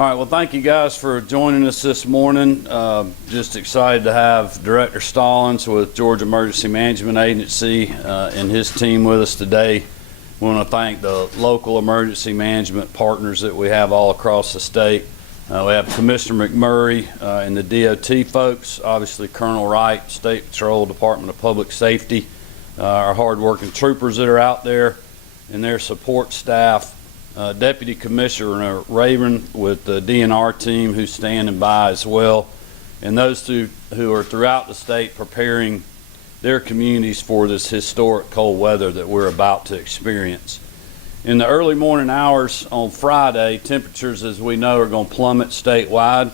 All right, well, thank you guys for joining us this morning. Just excited to have Director Stallings with Georgia Emergency Management Agency and his team with us today. We want to thank the local emergency management partners that we have all across the state. We have Commissioner McMurray and the DOT folks, obviously Colonel Wright, State Patrol, Department of Public Safety, our hardworking troopers that are out there, and their support staff. Deputy Commissioner Raven with the DNR team who's standing by as well, and those two who are throughout the state preparing their communities for this historic cold weather that we're about to experience. In the early morning hours on Friday, temperatures, as we know, are going to plummet statewide.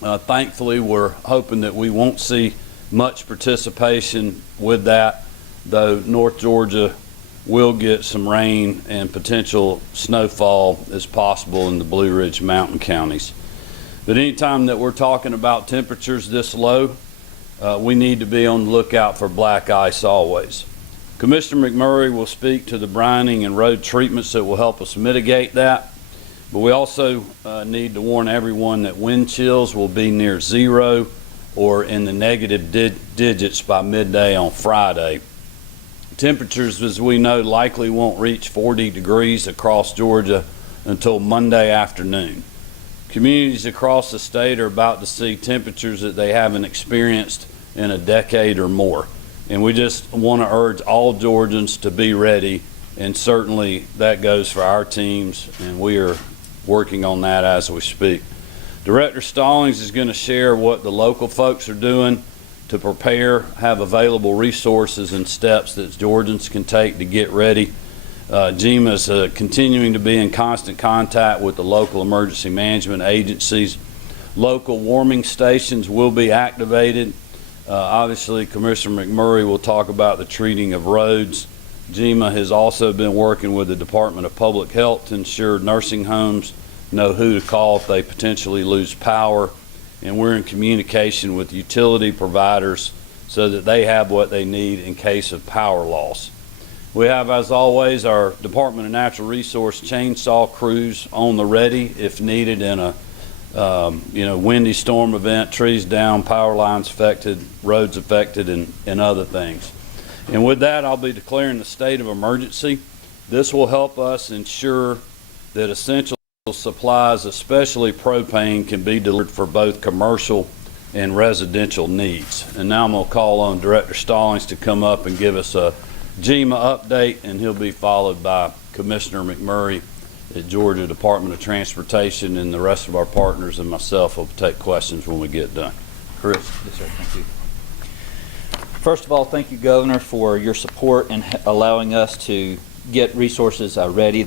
Thankfully, we're hoping that we won't see much participation with that, though North Georgia will get some rain and potential snowfall as possible in the Blue Ridge Mountain counties. But anytime that we're talking about temperatures this low, we need to be on the lookout for black ice always. Commissioner McMurray will speak to the brining and road treatments that will help us mitigate that. But we also need to warn everyone that wind chills will be near zero or in the negative digits by midday on Friday. Temperatures, as we know, likely won't reach 40 degrees across Georgia until Monday afternoon. Communities across the state are about to see temperatures that they haven't experienced in a decade or more. And we just want to urge all Georgians to be ready, and certainly that goes for our teams, and we are working on that as we speak. Director Stallings is going to share what the local folks are doing to prepare, have available resources and steps that Georgians can take to get ready. GEMA is continuing to be in constant contact with the local emergency management agencies. Local warming stations will be activated. Obviously, Commissioner McMurray will talk about the treating of roads. GEMA has also been working with the Department of Public Health to ensure nursing homes know who to call if they potentially lose power. And we're in communication with utility providers so that they have what they need in case of power loss. We have, as always, our Department of Natural Resource chainsaw crews on the ready if needed in a windy storm event, trees down, power lines affected, roads affected, and other things. And with that, I'll be declaring the state of emergency. This will help us ensure that essential supplies, especially propane, can be delivered for both commercial and residential needs. And now I'm going to call on Director Stallings to come up and give us a GEMA update, and he'll be followed by Commissioner McMurray at Georgia Department of Transportation, and the rest of our partners and myself will take questions when we get done. Chris. Yes, sir. Thank you. First of all, thank you, Governor, for your support in allowing us to get resources ready.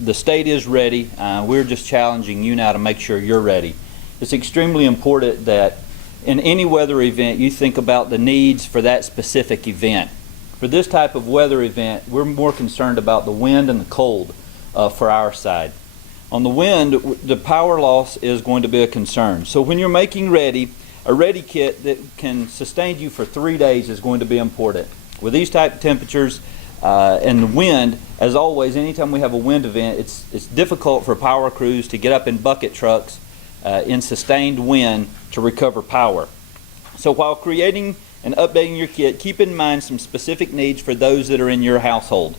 The state is ready. We're just challenging you now to make sure you're ready. It's extremely important that in any weather event you think about the needs for that specific event. For this type of weather event, we're more concerned about the wind and the cold for our side. On the wind, the power loss is going to be a concern. So when you're making ready, a ready kit that can sustain you for 3 days is going to be important. With these type of temperatures, and the wind, as always, anytime we have a wind event, it's difficult for power crews to get up in bucket trucks in sustained wind to recover power. So while creating and updating your kit, keep in mind some specific needs for those that are in your household.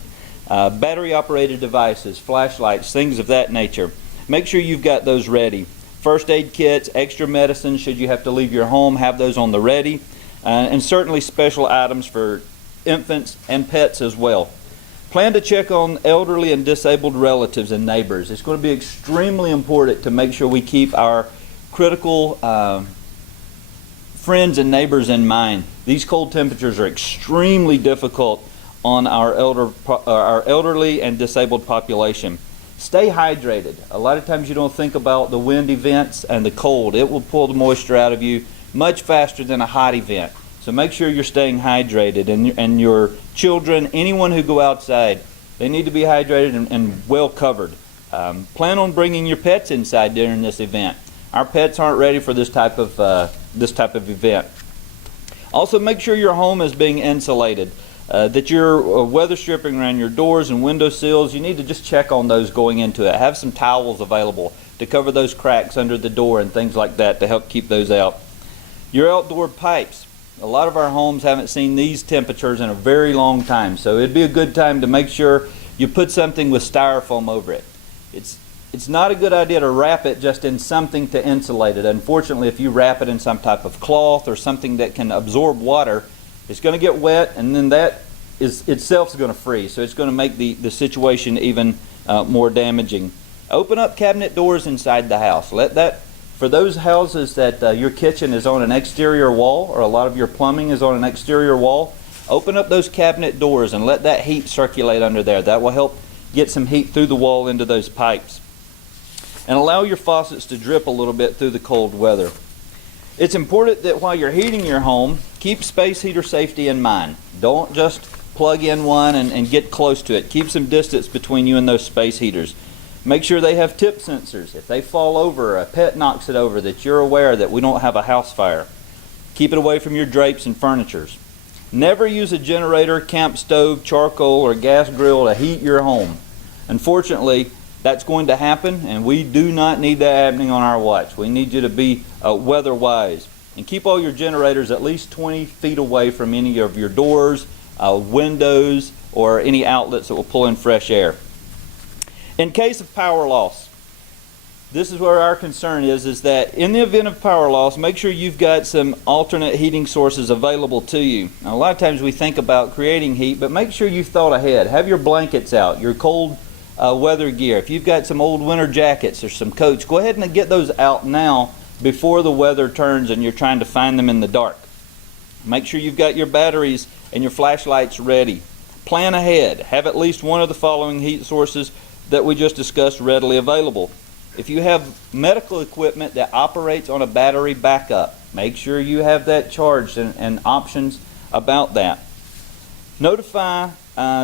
Battery operated devices, flashlights, things of that nature. Make sure you've got those ready. First aid kits, extra medicine should you have to leave your home, have those on the ready. And certainly special items for infants and pets as well. Plan to check on elderly and disabled relatives and neighbors. It's going to be extremely important to make sure we keep our critical friends and neighbors in mind. These cold temperatures are extremely difficult on our elderly and disabled population. Stay hydrated. A lot of times you don't think about the wind events and the cold. It will pull the moisture out of you much faster than a hot event. So make sure you're staying hydrated, and your children, anyone who go outside, they need to be hydrated and well covered. Plan on bringing your pets inside during this event. Our pets aren't ready for this type of event. Also, make sure your home is being insulated. That you're weather stripping around your doors and window sills. You need to just check on those going into it. Have some towels available. to cover those cracks under the door and things like that to help keep those out. Your outdoor pipes. A lot of our homes haven't seen these temperatures in a very long time, so it'd be a good time to make sure you put something with styrofoam over it. It's not a good idea to wrap it just in something to insulate it. Unfortunately, if you wrap it in some type of cloth or something that can absorb water, it's going to get wet, and then that is itself going to freeze, so it's going to make the situation even more damaging. Open up cabinet doors inside the house. For those houses that your kitchen is on an exterior wall, or a lot of your plumbing is on an exterior wall, open up those cabinet doors and let that heat circulate under there. That will help get some heat through the wall into those pipes. And allow your faucets to drip a little bit through the cold weather. It's important that while you're heating your home, keep space heater safety in mind. Don't just plug in one and get close to it. Keep some distance between you and those space heaters. Make sure they have tip sensors. If they fall over, a pet knocks it over, that you're aware that we don't have a house fire. Keep it away from your drapes and furnitures. Never use a generator, camp stove, charcoal, or gas grill to heat your home. Unfortunately, that's going to happen, and we do not need that happening on our watch. We need you to be weather-wise. And keep all your generators at least 20 feet away from any of your doors, windows, or any outlets that will pull in fresh air. In case of power loss, this is where our concern is that in the event of power loss, make sure you've got some alternate heating sources available to you. Now, a lot of times we think about creating heat, but make sure you've thought ahead. Have your blankets out, your cold weather gear. If you've got some old winter jackets or some coats, go ahead and get those out now before the weather turns and you're trying to find them in the dark. Make sure you've got your batteries and your flashlights ready. Plan ahead. Have at least one of the following heat sources that we just discussed readily available. If you have medical equipment that operates on a battery backup, make sure you have that charged and options about that. Notify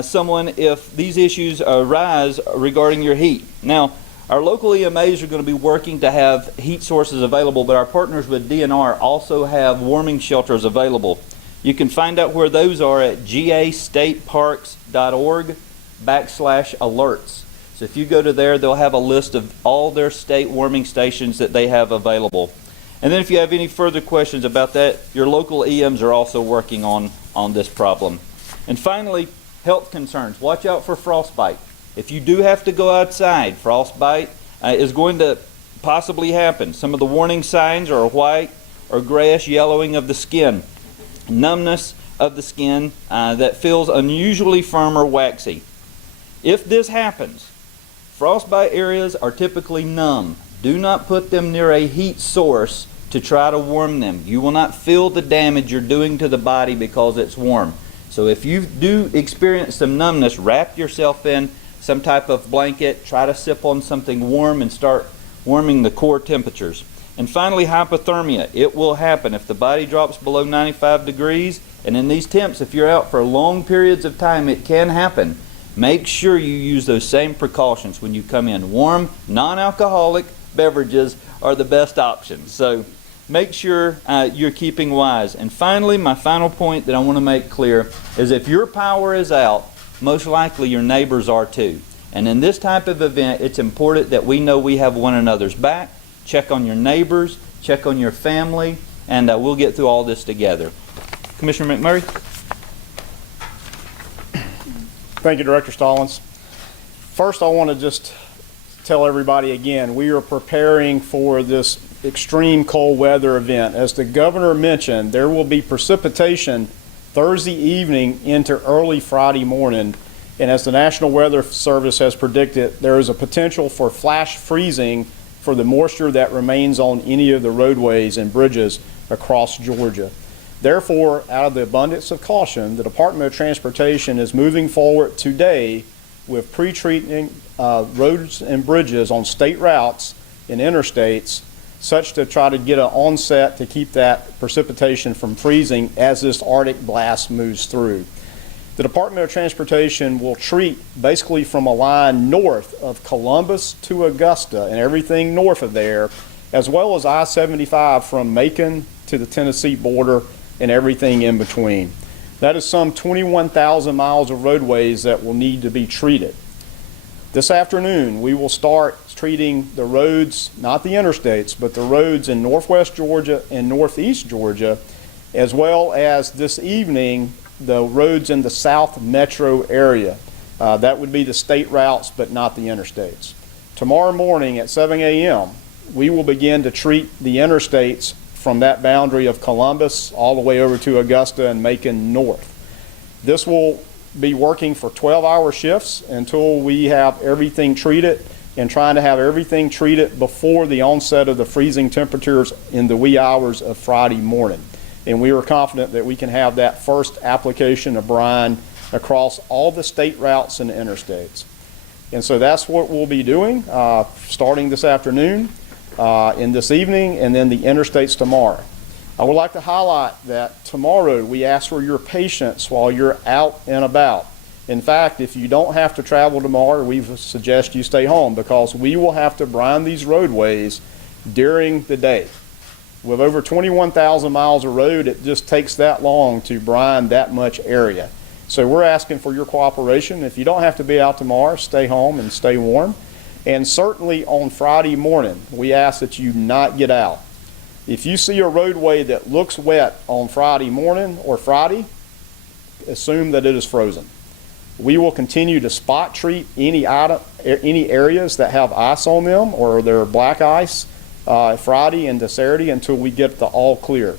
someone if these issues arise regarding your heat. Now, our local EMAs are going to be working to have heat sources available, but our partners with DNR also have warming shelters available. You can find out where those are at gastateparks.org/alerts. So if you go to there, they'll have a list of all their state warming stations that they have available. And then if you have any further questions about that, your local EMs are also working on this problem. And finally, health concerns. Watch out for frostbite. If you do have to go outside, frostbite is going to possibly happen. Some of the warning signs are white or grayish yellowing of the skin, numbness of the skin that feels unusually firm or waxy. If this happens, frostbite areas are typically numb. Do not put them near a heat source to try to warm them. You will not feel the damage you're doing to the body because it's warm. So if you do experience some numbness, wrap yourself in some type of blanket, try to sip on something warm and start warming the core temperatures. And finally, hypothermia. It will happen if the body drops below 95 degrees, and in these temps, if you're out for long periods of time, it can happen. Make sure you use those same precautions when you come in. Warm, non-alcoholic beverages are the best options. So make sure you're keeping wise. And finally, my final point that I want to make clear is if your power is out, most likely your neighbors are too. And in this type of event, it's important that we know we have one another's back. Check on your neighbors, check on your family, and we'll get through all this together. Commissioner McMurray? Thank you, Director Stallings. First, I want to just tell everybody again, we are preparing for this extreme cold weather event. As the governor mentioned, there will be precipitation Thursday evening into early Friday morning. And as the National Weather Service has predicted, there is a potential for flash freezing for the moisture that remains on any of the roadways and bridges across Georgia. Therefore, out of the abundance of caution, the Department of Transportation is moving forward today with pre-treating roads and bridges on state routes and interstates, such to try to get an onset to keep that precipitation from freezing as this Arctic blast moves through. The Department of Transportation will treat basically from a line north of Columbus to Augusta and everything north of there, as well as I-75 from Macon to the Tennessee border and everything in between. That is some 21,000 miles of roadways that will need to be treated. This afternoon, we will start treating the roads, not the interstates, but the roads in northwest Georgia and northeast Georgia, as well as this evening, the roads in the south metro area. That would be the state routes, but not the interstates. Tomorrow morning at 7 a.m., we will begin to treat the interstates from that boundary of Columbus all the way over to Augusta and Macon north. This will be working for 12-hour shifts until we have everything treated, and trying to have everything treated before the onset of the freezing temperatures in the wee hours of Friday morning. And we are confident that we can have that first application of brine across all the state routes and interstates. And so that's what we'll be doing starting this afternoon and this evening, and then the interstates tomorrow. I would like to highlight that tomorrow we ask for your patience while you're out and about. In fact, if you don't have to travel tomorrow, we suggest you stay home, because we will have to brine these roadways during the day. With over 21,000 miles of road, it just takes that long to brine that much area. So we're asking for your cooperation. If you don't have to be out tomorrow, stay home and stay warm. And certainly on Friday morning, we ask that you not get out. If you see a roadway that looks wet on Friday morning or Friday, assume that it is frozen. We will continue to spot treat any areas that have ice on them or they're black ice Friday into Saturday until we get the all clear.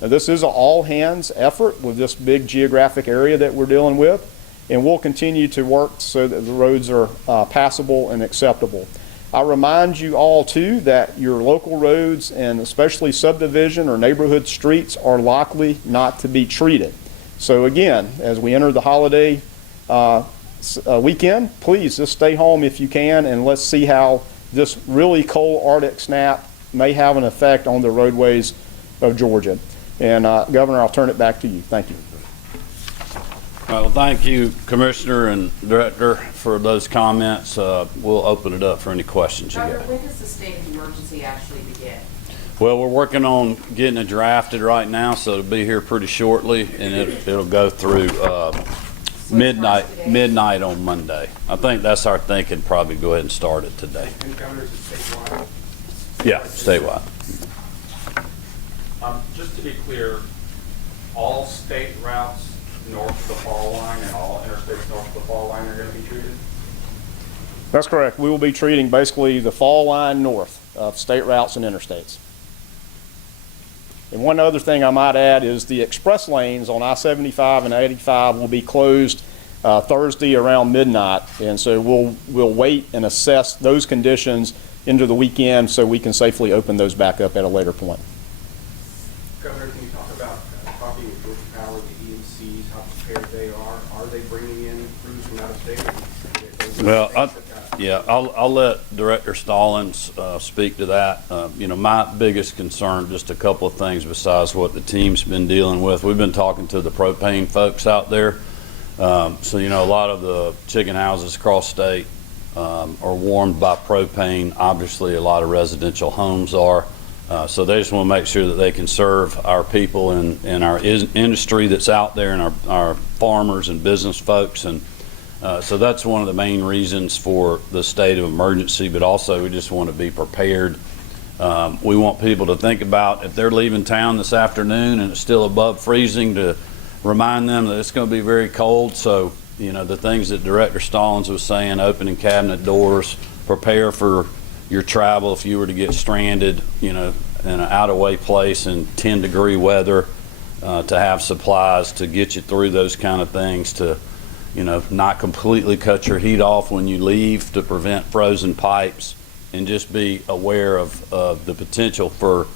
Now, this is an all-hands effort with this big geographic area that we're dealing with, and we'll continue to work so that the roads are passable and acceptable. I remind you all, too, that your local roads, and especially subdivision or neighborhood streets, are likely not to be treated. So again, as we enter the holiday weekend, please just stay home if you can, and let's see how this really cold Arctic snap may have an effect on the roadways of Georgia. And Governor, I'll turn it back to you. Thank you. Well, thank you, Commissioner and Director, for those comments. We'll open it up for any questions you Governor, got. when does the state of emergency actually begin? Well, we're working on getting it drafted right now, so it'll be here pretty shortly, and it'll go through midnight on Monday. I think that's our thinking. Probably go ahead and start it today. And Governor, is it statewide? Yeah, statewide. Just to be clear, all state routes north of the fall line and all interstates north of the fall line are going to be treated? That's correct. We will be treating basically the fall line north of state routes and interstates. And one other thing I might add is the express lanes on I-75 and 85 will be closed Thursday around midnight, and so we'll wait and assess those conditions into the weekend so we can safely open those back up at a later point. Governor, can you talk about talking with Georgia Power, the EMCs, how prepared they are? Are they bringing in crews from out of state? Well, I'll let Director Stallings speak to that. My biggest concern, just a couple of things besides what the team's been dealing with. We've been talking to the propane folks out there. A lot of the chicken houses across state are warmed by propane. Obviously, a lot of residential homes are. So they just want to make sure that they can serve our people and our industry that's out there, and our farmers and business folks. And so that's one of the main reasons for the state of emergency, but also we just want to be prepared. We want people to think about, if they're leaving town this afternoon and it's still above freezing, to remind them that it's going to be very cold. So, the things that Director Stallings was saying, opening cabinet doors, prepare for your travel if you were to get stranded, in an out-of-way place in 10-degree weather, to have supplies to get you through those kind of things, to not completely cut your heat off when you leave to prevent frozen pipes, and just be aware of the potential for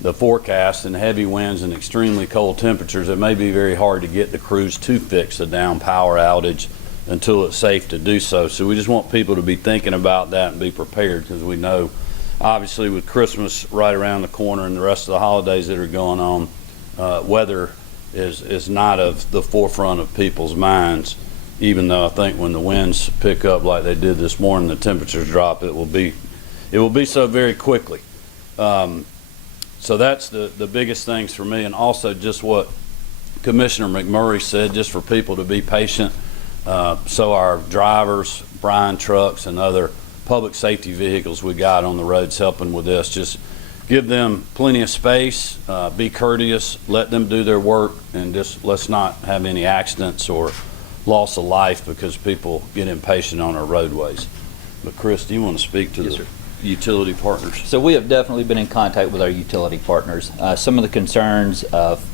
the forecast and heavy winds and extremely cold temperatures. It may be very hard to get the crews to fix a down power outage until it's safe to do so. So we just want people to be thinking about that and be prepared, because we know, obviously, with Christmas right around the corner and the rest of the holidays that are going on, weather is not of the forefront of people's minds. Even though I think when the winds pick up like they did this morning, the temperatures drop, it will be so very quickly. So that's the biggest things for me, and also just what Commissioner McMurray said, just for people to be patient, so our drivers, brine trucks, and other public safety vehicles we got on the roads helping with this. Just give them plenty of space, be courteous, let them do their work, and just let's not have any accidents or loss of life because people get impatient on our roadways. But Chris, do you want to speak to Yes, the sir. utility partners? So we have definitely been in contact with our utility partners. Some of the concerns of,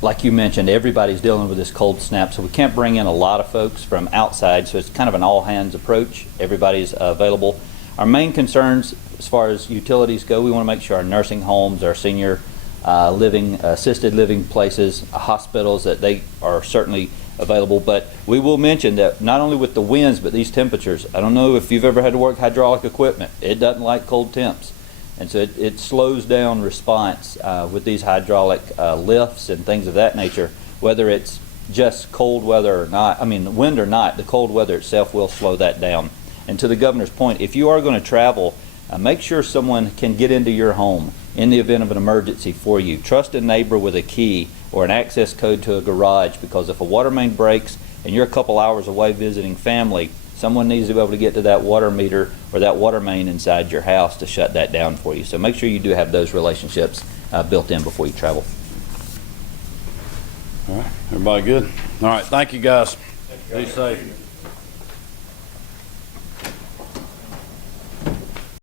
like you mentioned, everybody's dealing with this cold snap, so we can't bring in a lot of folks from outside, so it's kind of an all-hands approach. Everybody's available. Our main concerns as far as utilities go, we want to make sure our nursing homes, our senior living, assisted living places, hospitals, that they are certainly available. But we will mention that not only with the winds, but these temperatures, I don't know if you've ever had to work hydraulic equipment. It doesn't like cold temps. And so it slows down response with these hydraulic lifts and things of that nature, whether it's just cold weather or not. I mean, wind or not, the cold weather itself will slow that down. And to the governor's point, if you are going to travel, make sure someone can get into your home in the event of an emergency for you. Trust a neighbor with a key or an access code to a garage, because if a water main breaks and you're a couple hours away visiting family, someone needs to be able to get to that water meter or that water main inside your house to shut that down for you. So make sure you do have those relationships built in before you travel. All right, everybody good? All right, thank you guys. Be safe.